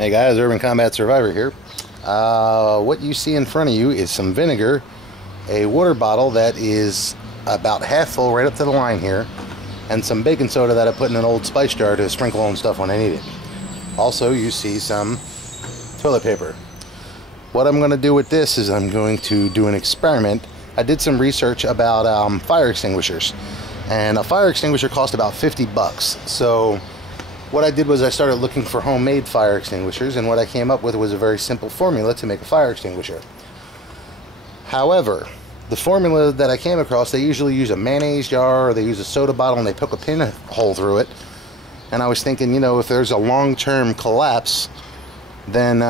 Hey guys, Urban Combat Survivor here. What you see in front of you is some vinegar, a water bottle that is about half full right up to the line here, and some baking soda that I put in an old spice jar to sprinkle on stuff when I need it. Also, you see some toilet paper. What I'm going to do with this is I'm going to do an experiment. I did some research about fire extinguishers, and a fire extinguisher cost about 50 bucks. So what I did was I started looking for homemade fire extinguishers, and what I came up with was a very simple formula to make a fire extinguisher. However, the formula that I came across, they usually use a mayonnaise jar or they use a soda bottle and they poke a pinhole through it. And I was thinking, you know, if there's a long-term collapse, then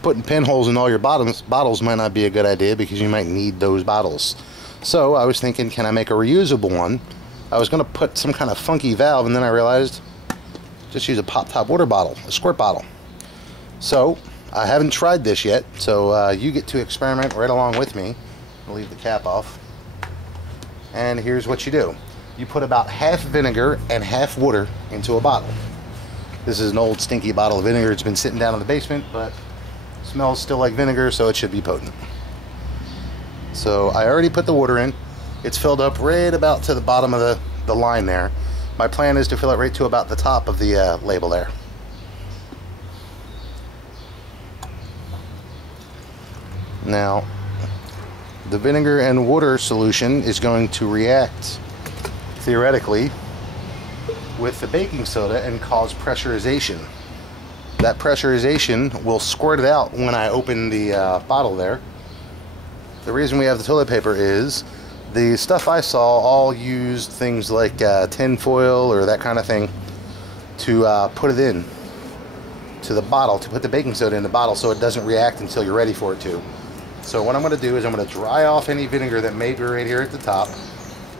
putting pinholes in all your bottles might not be a good idea, because you might need those bottles. So I was thinking, can I make a reusable one? I was going to put some kind of funky valve, and then I realized just use a pop-top water bottle, a squirt bottle. So I haven't tried this yet, so you get to experiment right along with me. I'll leave the cap off. And here's what you do. You put about half vinegar and half water into a bottle. This is an old stinky bottle of vinegar. It's been sitting down in the basement, but it smells still like vinegar, so it should be potent. So I already put the water in. It's filled up right about to the bottom of the line there. My plan is to fill it right to about the top of the label there. Now, the vinegar and water solution is going to react, theoretically, with the baking soda and cause pressurization. That pressurization will squirt it out when I open the bottle there. The reason we have the toilet paper is the stuff I saw all used things like tin foil or that kind of thing to put it in to the bottle, to put the baking soda in the bottle so it doesn't react until you're ready for it to. So what I'm going to do is I'm going to dry off any vinegar that may be right here at the top,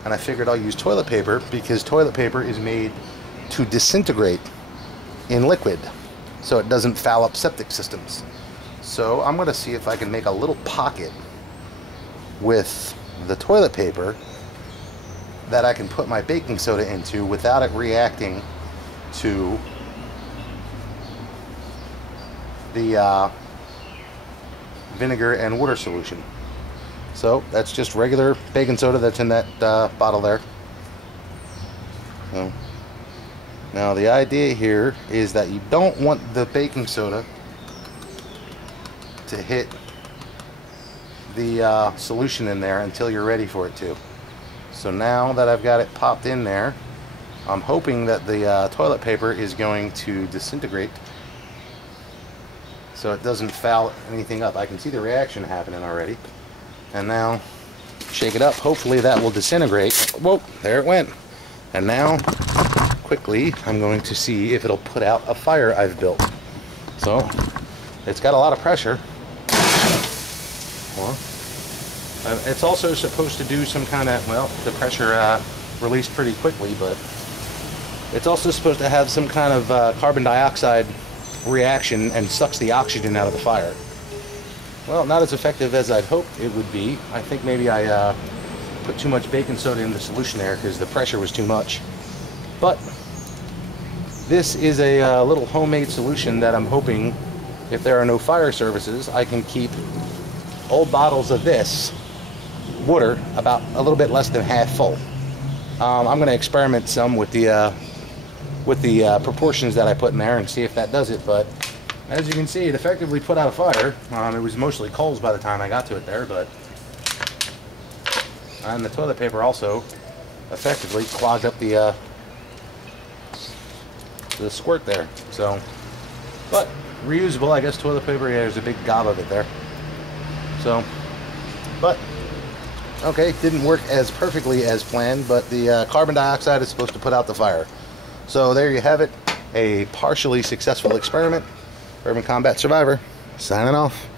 and I figured I'll use toilet paper because toilet paper is made to disintegrate in liquid so it doesn't foul up septic systems. So I'm going to see if I can make a little pocket with the toilet paper that I can put my baking soda into without it reacting to the vinegar and water solution. So that's just regular baking soda that's in that bottle there. So, now the idea here is that you don't want the baking soda to hit the solution in there until you're ready for it to. So now that I've got it popped in there, I'm hoping that the toilet paper is going to disintegrate so it doesn't foul anything up. I can see the reaction happening already. And now shake it up. Hopefully that will disintegrate. Whoa, there it went. And now quickly I'm going to see if it'll put out a fire I've built. So it's got a lot of pressure. Well, it's also supposed to do some kind of, well, the pressure released pretty quickly, but it's also supposed to have some kind of carbon dioxide reaction and sucks the oxygen out of the fire. Well, not as effective as I'd hoped it would be. I think maybe I put too much baking soda in the solution there because the pressure was too much. But this is a little homemade solution that I'm hoping, if there are no fire services, I can keep old bottles of this water about a little bit less than half full. I'm going to experiment some with the proportions that I put in there and see if that does it. But as you can see, it effectively put out a fire. It was mostly coals by the time I got to it there, but and the toilet paper also effectively clogged up the squirt there. So, but reusable, I guess. Toilet paper, yeah, there's a big gob of it there. So, but okay, didn't work as perfectly as planned, but the carbon dioxide is supposed to put out the fire. So there you have it, a partially successful experiment. Urban Combat Survivor, signing off.